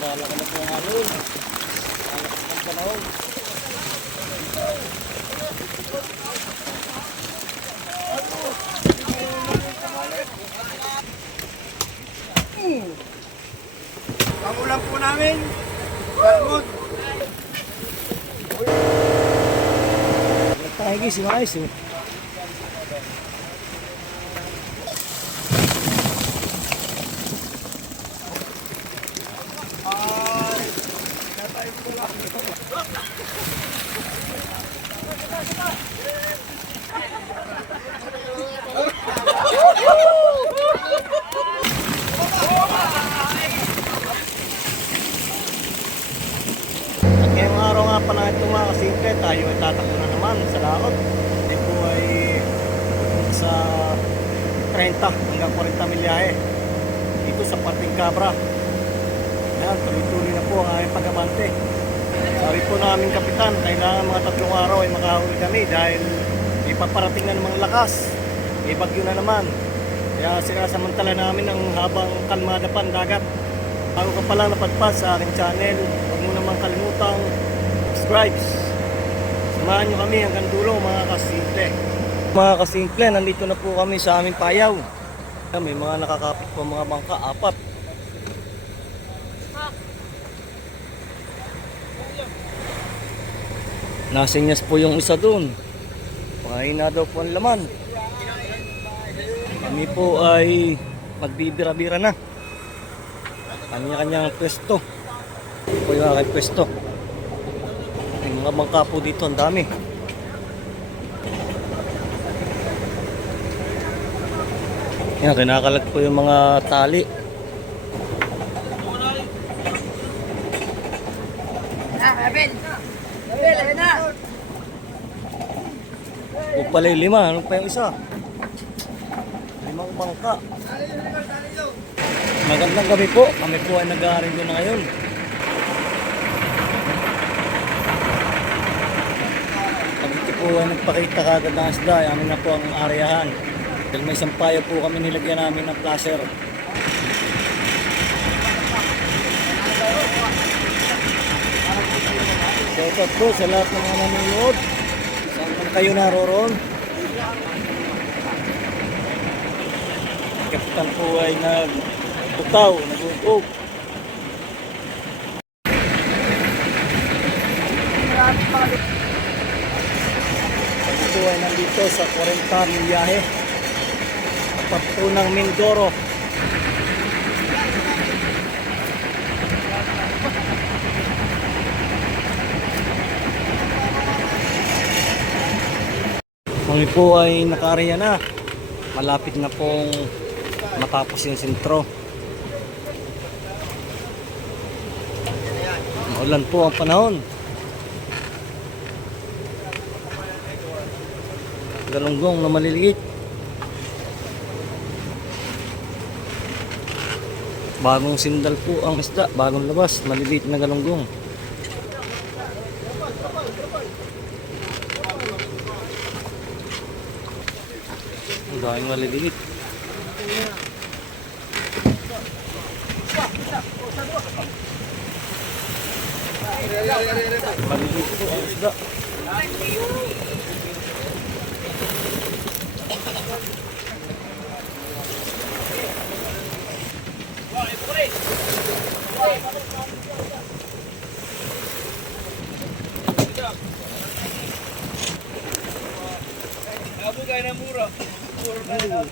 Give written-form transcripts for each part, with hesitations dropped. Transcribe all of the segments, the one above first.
Bahala ka na po ang alon. Malakas ng panahon. Ang ulam po namin, salmon. Nagtahigi si Mais eh. Ngayong araw nga pala ito mga kasimple, tayo ay tatakbo na naman sa laot. Ito po ay sa 30 hanggang 40 milyahe dito sa Parting Cabra. Ayan, tuloy-tuloy na po ang aming pag-abante. Sabi po namin kapitan, kailangan mga 3 araw ay makahuli kami dahil ipaparating na namang lakas. May bagyo na naman. Kaya sinasamantala namin ang habang kalmada pa ang dagat. Bago ka palang napadpad sa aking channel, huwag mo naman kalimutang subscribe. Samahan nyo kami hanggang dulo mga kasimple. Mga kasimple, nandito na po kami sa aming payaw. May mga nakakapit po mga bangka, 4. Nasinyas po yung isa doon. Mahina daw po ang laman. Kami po ay magbibira-bira na. Kanya-kanyang pwesto. Ito po yung aking pwesto. May mga bangka po dito, ang dami. Yan, kinakalag po yung mga tali. Abel, ayun na. O pala yung 5, ano pa yung isa? 5 bangka. Magandang gabi po, kami po ay nag-aaring doon na ngayon. Pagkiti po ay nagpakita kagad ng isda, amin na po ang areahan. Dahil may sampayo po kami nilagyan namin ng placer. Shoutout po sa lahat ng mga nanonood. Saan man kayo naroroon. Kapitan po ay nagtutaw, nag-uog. Kami po ay nandito sa 40 milyahe. Tapat po ng Mindoro. Kami po ay naka-area na. Malapit na pong matapos yung sentro. Maulan po ang panahon. Galunggong na maliliit. Bagong sindal po ang isda, bagong labas, maliliit na galunggong. Ang daming maliliit. Maliliit po ang isda. Nabugay na mura. Puro na lang.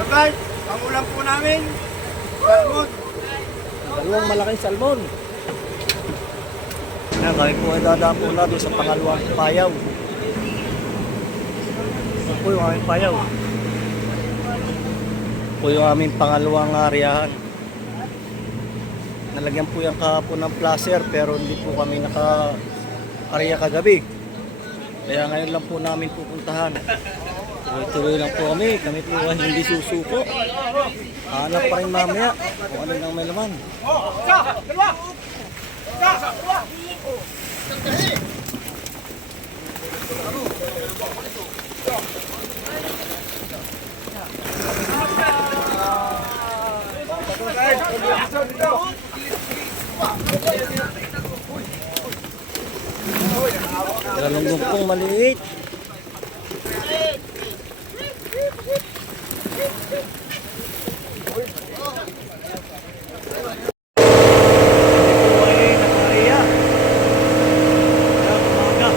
Sabay, ang ulam po namin, salmon. Dalawang malaking salmon. Yan, kami po ay dadapo na doon sa pangalawang payaw. Ito po yung aming payaw. Ito po yung aming pangalawang areahan. Nalagyan po yung kahapon ng placer pero hindi po kami naka-area kagabi. Kaya ngayon lang po namin pupuntahan. Tuloy-tuloy lang po kami. Kami po ay hindi susuko. Hanap pa rin mamaya kung ano nang may laman. Galunggong pong maliit. Ito ay nakariya. Kaya umaga.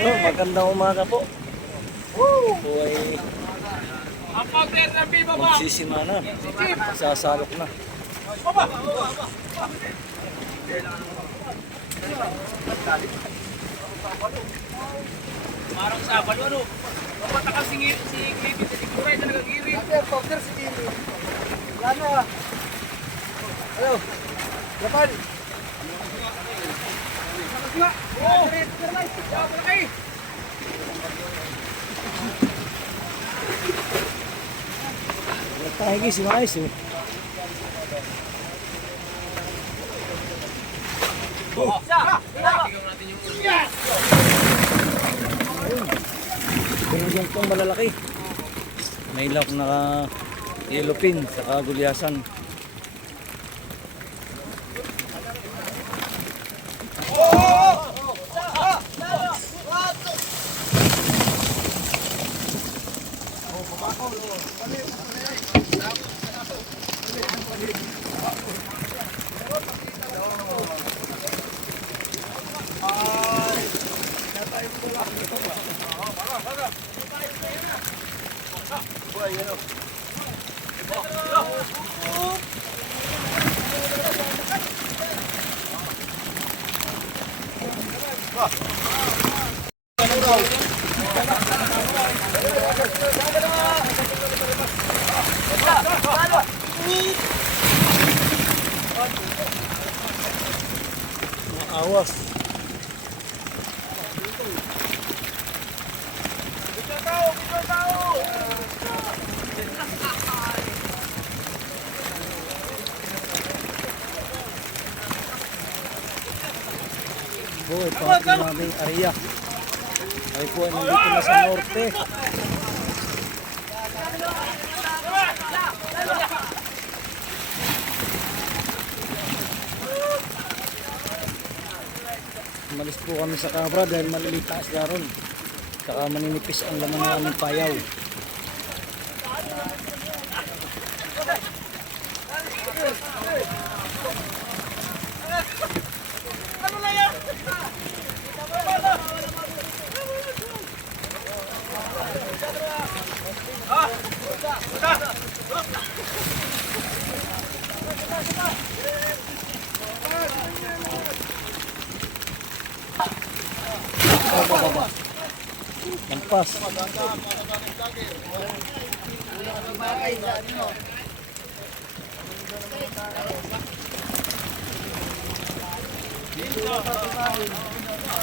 Oh, magandang umaga po. Ito ay magsisimana. Sasalok na. Marang sabado ano? Papataka si Clippy sa Tikuray na nagagiri. Powder si Kimi. Lano ah. Hello. Japan. Oh, okay. Tahigi si Mais eh. Galunggong pong malalaki. May lock na yellow pin sa kagulyasan. Awas. Oh, ito ang aming area. Ay po ay nandito na sa norte. Umalis po kami sa Cabra dahil maliliit ang isda ron. Saka maninipis ang laman ng aming payaw. Lampas.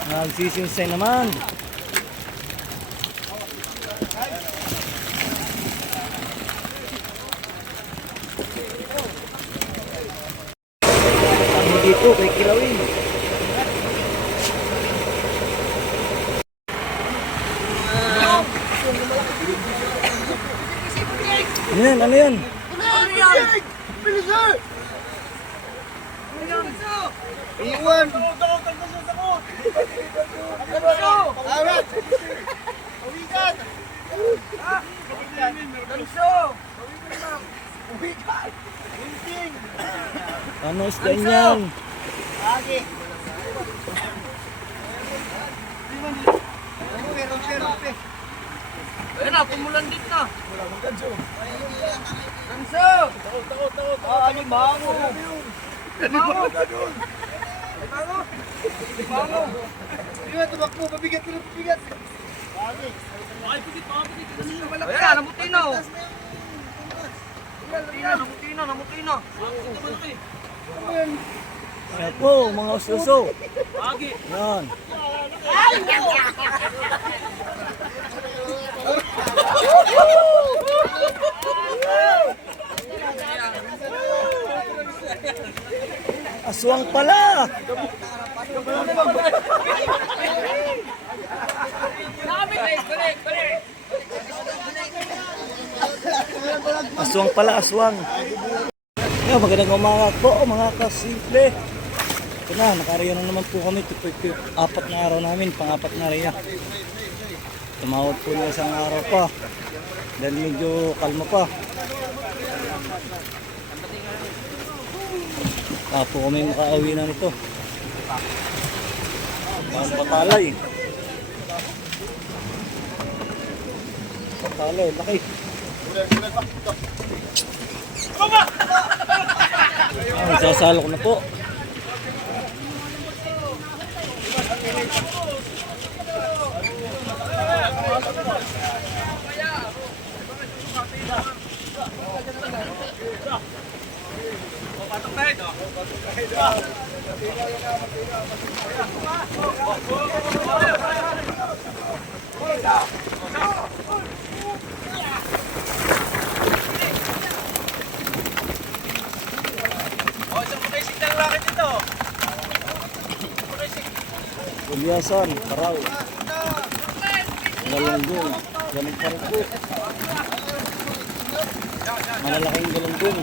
Nagsisinsay naman. Kami dito kay Kilawin. Ano yan? Ano yan? Bilisan! Iwan! Awat! Uwikan! Ganso! Uwikan! Winting! Ano isda yan? Lagi! Rompe! Ayun na, pumulan din na! Ganso! Ano bango? Bango! Bango! Bango! Hindi tumakbo, pabigat ko na pabigat! Lagi! Ayun na, namuti na! Namuti na! Ayan po, mga ususo. Yan. Aswang pala. Aswang pala, aswang. Yan, magandang umaga po mga kasimple. Ito na, nakariya na naman po kami. Ito apat na araw namin, pang-apat na riya. Tumawag po na isang araw pa. Dahil medyo kalma pa. Po kami makauwi na nito. Ang patalay. Patalay, laki. Sasalo ko na po. Ulyasan, Paraw, Galunggong, ganun pa rin po. Malalaking galunggong.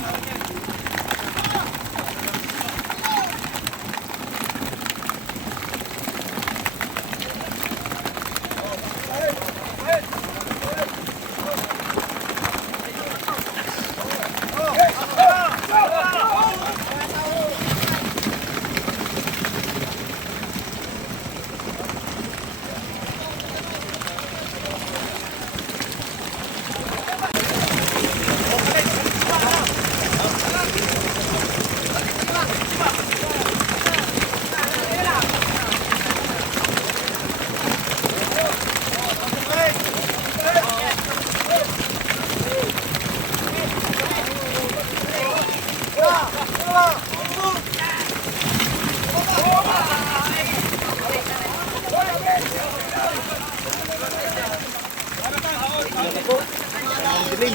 Ang dilim.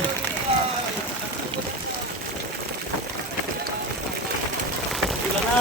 Sila na.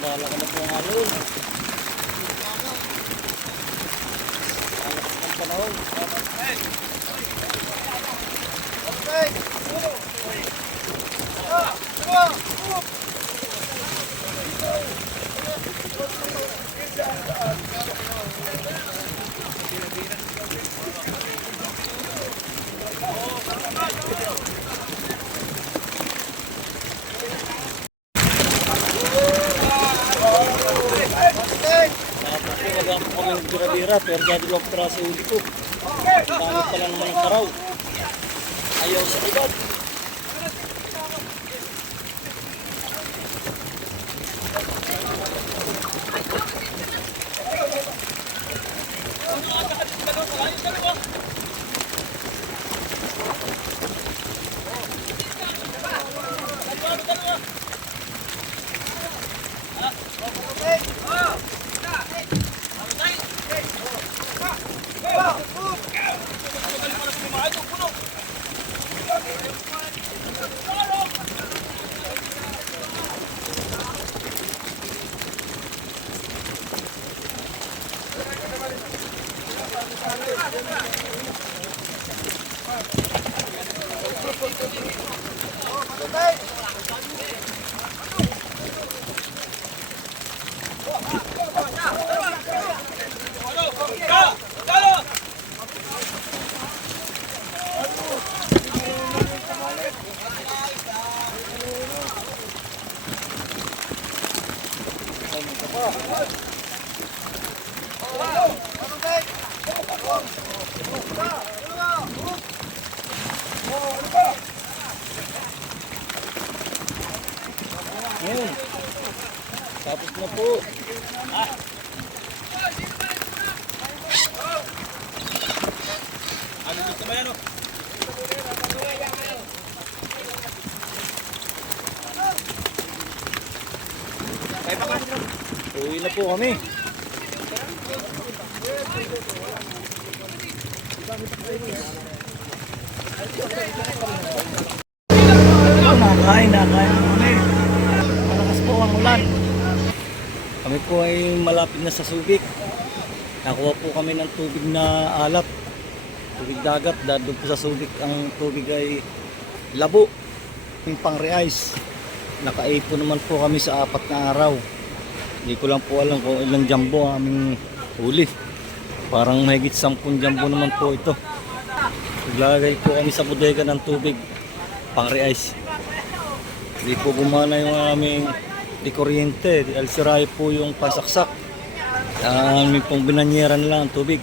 Bahala ka na po ang alon. Alakas ng panahon. Nagagawa po kami ng bira-bira pero dati lang pera sa uli ko. Dami pala naman ng karaw. Ayaw sa ibad. Ayun. Tapos na po. Ano gusto mo yan o? Kaya pa ka. Uwi na po kami. Nakain kami. Malakas po ang ulan. Kami po ay malapit na sa Subic. Nakuha po kami ng tubig na alap. Tubig dagat. Dahil doon po sa Subic ang tubig ay labo. Yung pang-re-ice. Nakaipo naman po kami sa 4 na araw. Hindi ko lang po alam kung ilang jumbo ang aming huli. Parang mahigit 10 jumbo naman po ito. Naglalagay po kami sa bodega ng tubig pang-re-ice. Hindi po gumana yung aming di kuryente. Di alsiray po yung pasaksak. Aming pong binanyeran lang ang tubig.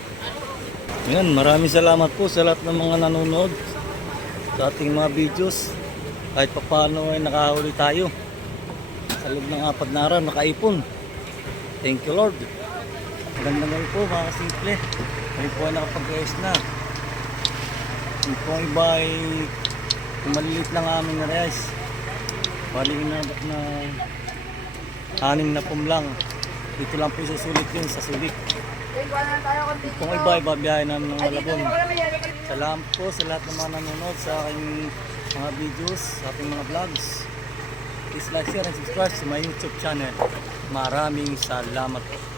Ngayon, maraming salamat po sa lahat ng mga nanonood sa ating mga videos. Kahit pa paano ay nakahuli tayo. Sa loob ng 4 na araw, nakaipon. Thank you Lord. Magandang gabi po mga simple. Kami po ay nakapag-ayos na. Yung po iba ay maliliit lang aming na-reais. Bali inabot na 6 na lang. Dito lang po susulit yun sa Subic. Kung iba ay babiyahin namin ng Malabon. Salamat po sa lahat ng mga nanonood sa aking mga videos, sa ating mga vlogs. Please like, share, and subscribe sa my YouTube channel. Maraming salamat po.